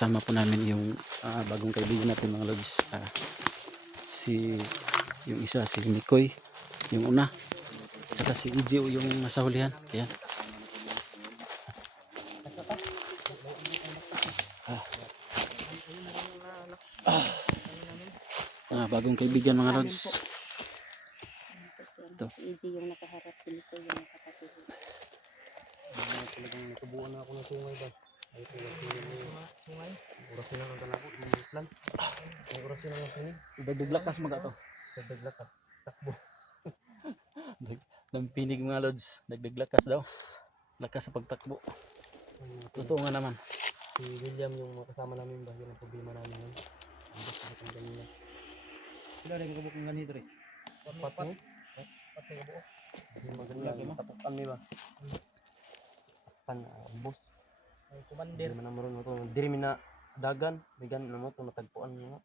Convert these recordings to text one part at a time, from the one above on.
kasama po namin yung bagong kaibigan natin mga lods. Yung isa si Mikoy, yung una, saka si Iji yung nasa hulihan. Ayan. Bagong kaibigan mga lods. Ito. Si EJ yung nakaharap, si Mikoy yung nakakatulog. Talagang natubuan na ako ng sungay ba? Ay ito yung sungay. Orasyon lang ang talabot, yung plan. May orasyon lang ang pinig. Dagdaglakas mga to. Dagdaglakas. Takbo. Lampinig mga lods. Dagdaglakas daw. Lakas sa pagtakbo. Totoo nga naman. Si William yung kasama namin ba? Yun ang problema namin yun. Ang basta na kang ganyan. Sila rin magabok ng ganito rin. Pat mo? Pat mo gabuo. Maganda. Tapukan mo ba? Saktan bus. Ay commander. Hindi man naman mo ito. Diri na dagan. Bigan na mo ito. Natagpuan mo nga.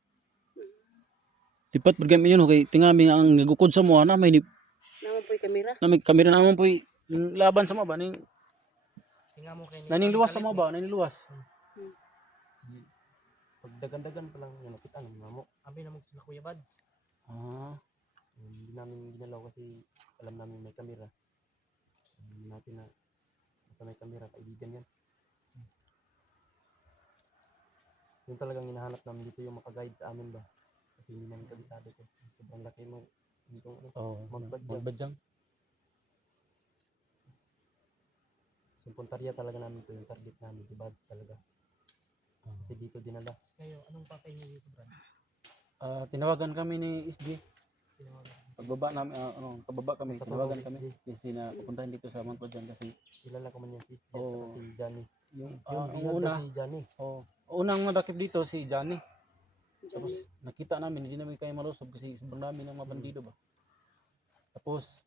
Lipat bergami yun. Okay. Tingami ang nagukod sa mga na may Naman po'y kamera. na may kamera naman po yung laban sa mga ba. Naning luwas sa mga ba. Naning luwas. Pag dagan-dagan pa lang yan. Nakita naman mo. Abi na mo sila Kuya Bads. Hindi namin ginalaw kasi alam namin may kamera. Hindi natin na basta may kamera, kaibigan yan. Yung talagang hinahanap namin dito yung makaguide sa amin ba? Kasi hindi namin kabisado ko. Sobrang laki mo dito magbadyang. So, puntarya talaga namin ito yung target namin, si Bads talaga. Kasi dito dinala. Kayo, anong pakay niyo dito, Brad? Tinawagan kami ni SG. Pagbaba namin, pababa kami, tinawagan kami. Kasi na pupuntahin dito sa Mount Pujan kasi kilala ko man yan si SG at si Johnny. Yung una, si Johnny. Unang madakip dito si Johnny. Tapos nakita namin, hindi namin kaya malusog kasi sobrang dami ng mga bandido ba. Tapos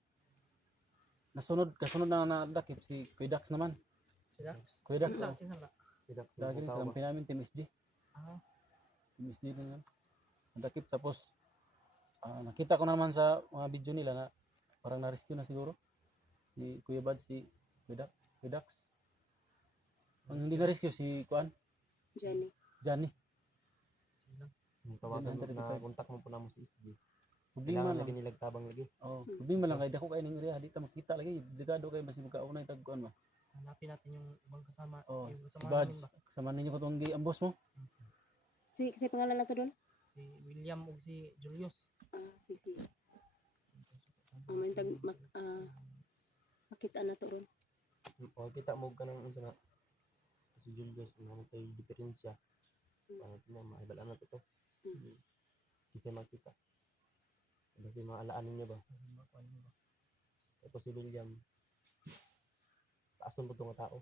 kasunod na nadakip si Kuya Dax naman. Si Dax? Kuya Dax. Si Dax. Lagi rin kakampi namin, Team SG. Team SG din yan. Nadakip tapos nakita ko naman sa mga video nila na parang na-rescue na siguro si Kuya Bad, si Kuya Dax. Ang hindi na-rescue si Kuan? Johnny. Tawagan mo na kontak mo po na mo si SG. Problema lang. Lagi nilag tabang lagi. Problema lang kay dako kay ning area dito makita lagi. Delikado kay basi magkaunay tagkuan ba. Hanapin natin yung ibang kasama, yung kasama namin ba. Kasama ninyo ko tong ambos mo. Si pangalan na to doon? Si William o si Julius. Si. May makita na to ron. Kita mo ka ng isa na si Julius, ano kay diferensya. Ano na maibala na to. Kasi makita. Kasi maalaanin niyo ba? Tapos si William, taas ng butong tao.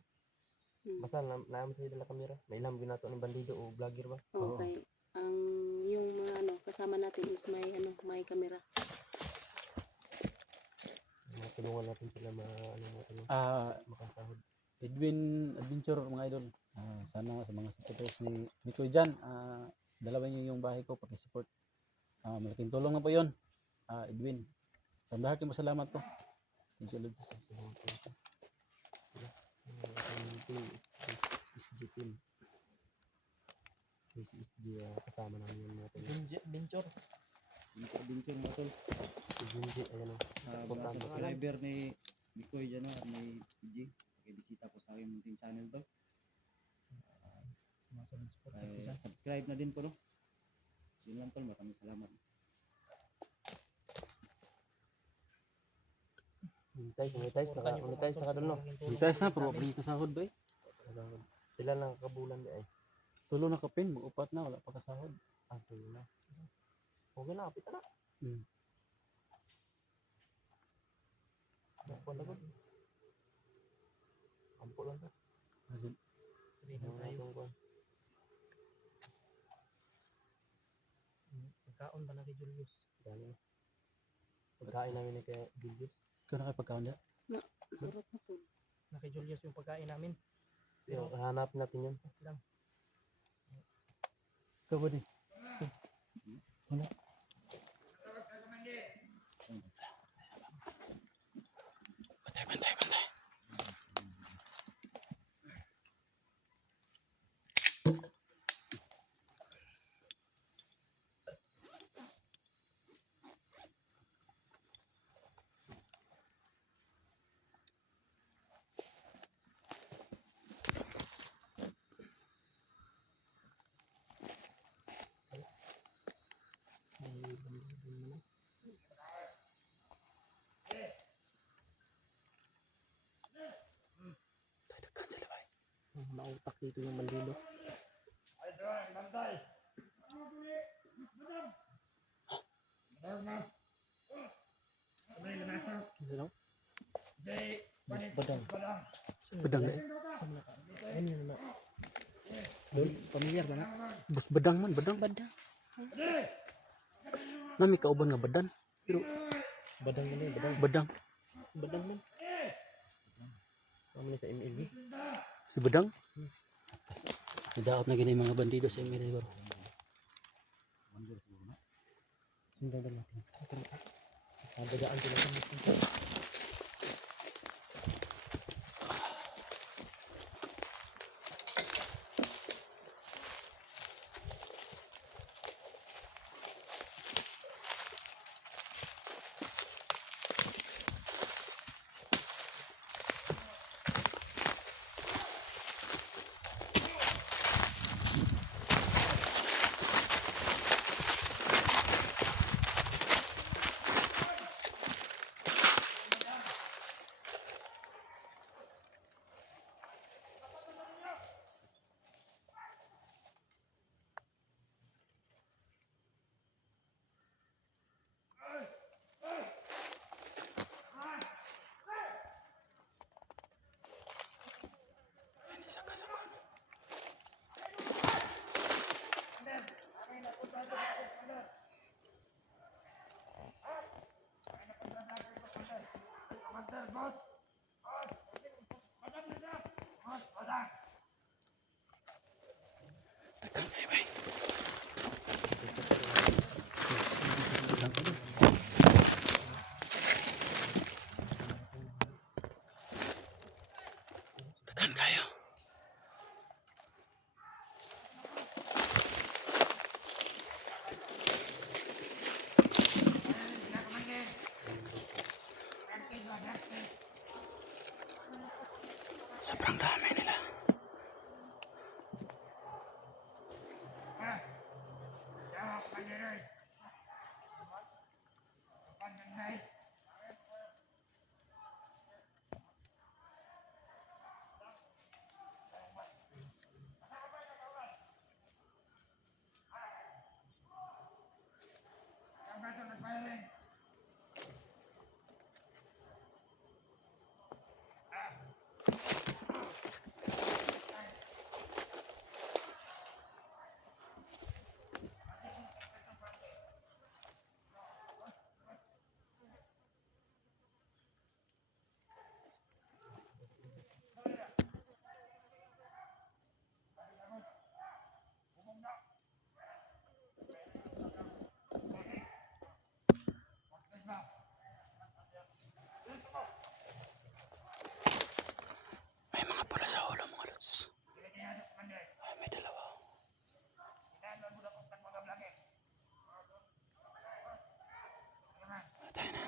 Basta naam sa dala kamera. May ilam ginato ng bandido o vlogger ba? Okay. Ang yung mga kasama natin is may kamera. Tulungan natin sila makasahod. Edwin Adventure mga idol. Sana sa mga supporters ni Mikoy dyan, dalawa niyo yung bahay ko, pakisupport. Malaking tulong na po yun. Edwin, sandahan kayo masalamat po. Thank you, Lods. SG kasama namin yung natin. Adventure mga tol. Mga subscriber ni Mikoy dyan at may PG. Bisita po sa aking munting channel to. Subscribe na din po, no? Yun lang tol, maraming salamat. Monetize na ka doon, no? Monetize na, pero bring kasahod ba eh? Sila lang kabulan di ay. Tulo na kapin, mag-upat na, wala pa kasahod. Tulo na. Okay na, kapit na. Ampo lang ka. Pagkaon ba na kay Julius? Pagkain namin kay Julius. Ikaw na kayo pagkaon niya? Na kay Julius yung pagkain namin. Pero hanapin natin yun. Ikaw ba di? Wala. Bantay. dito yung bandilo. Ano? Mas badang. Bedang na. Ano yun na? Doon, pamilyar ba na? Bus bedang man, bedang. Badang. Nami kauban nga bedan. Pero Badang na yun, badang. bedang. Badang man. Kami sa MLB. Si bedang. Nidaot na gini mga bandido sa email siguro. Sundan na natin. Dagaan sila sa mga. Kan kayo. Sobrang dami nila. May mga pula sa ulo mga lods. Ay, may dalawa. Patay na.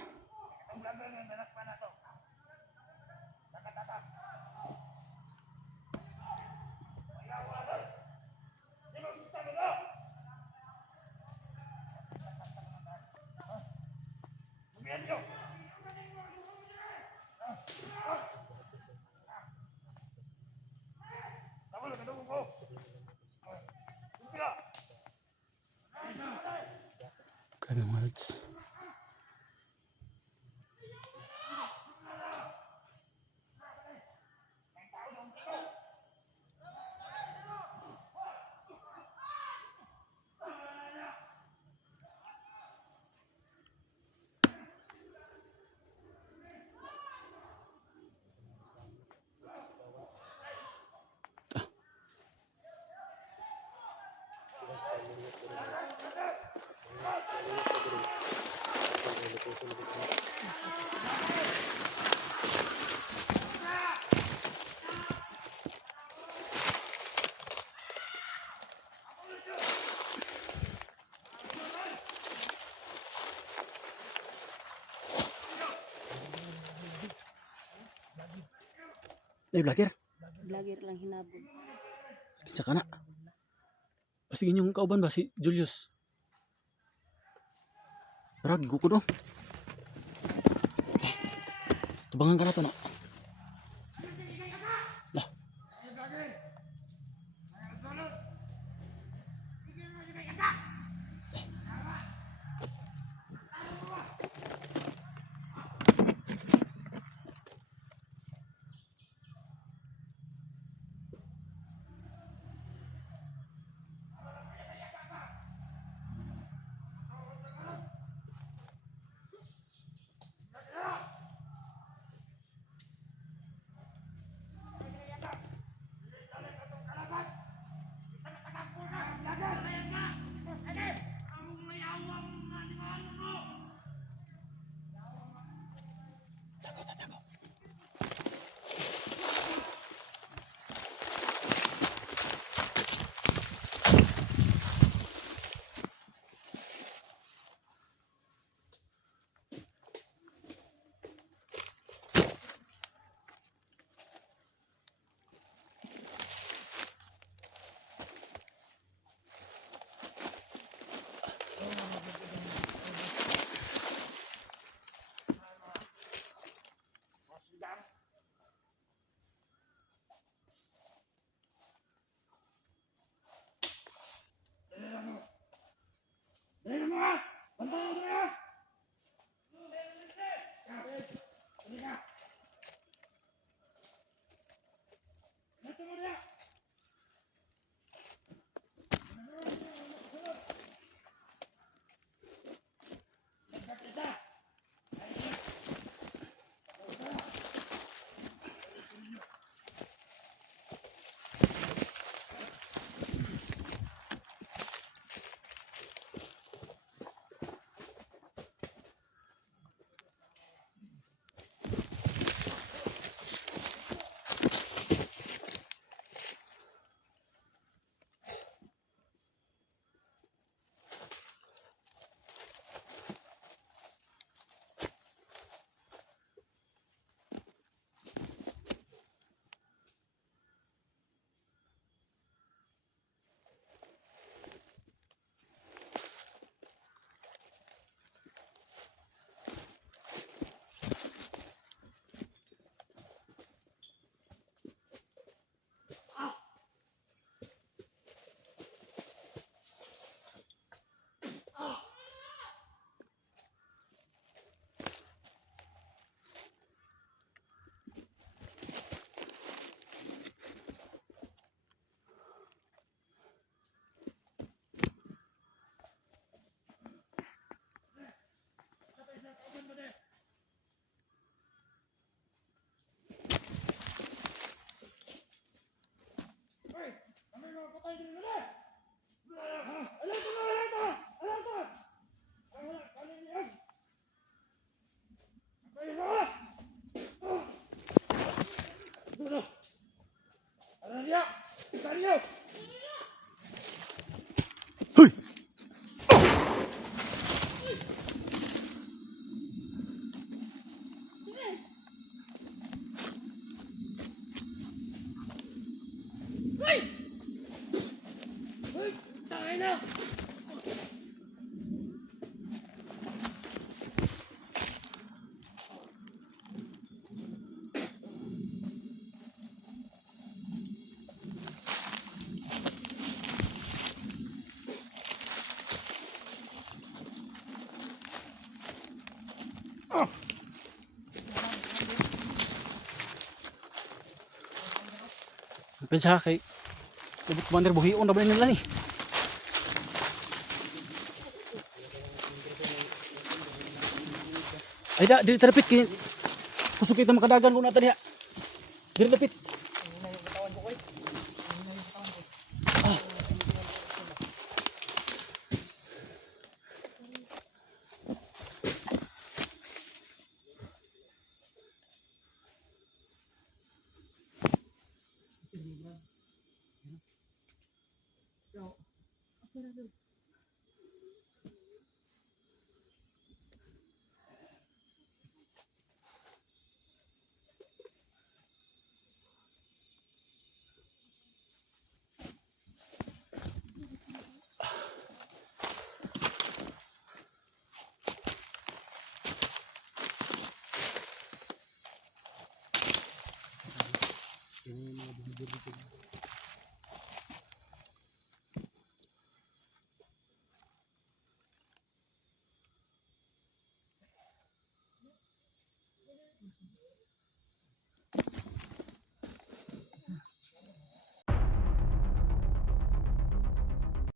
Grabe mga lods. Eh, vlogger. Vlogger lang hinabol. Saka na. Pastigin yung kauban ba si Julius? Tara, gigo ko do. Okay. Tubangan ka na to na. Lah. Pensa kay Kubot Commander buhion na ba nila ni? Ay da, dili terapit kay kusog kita makadagan ko na tadi ha. Dili terapit. Yung mga behavior dito.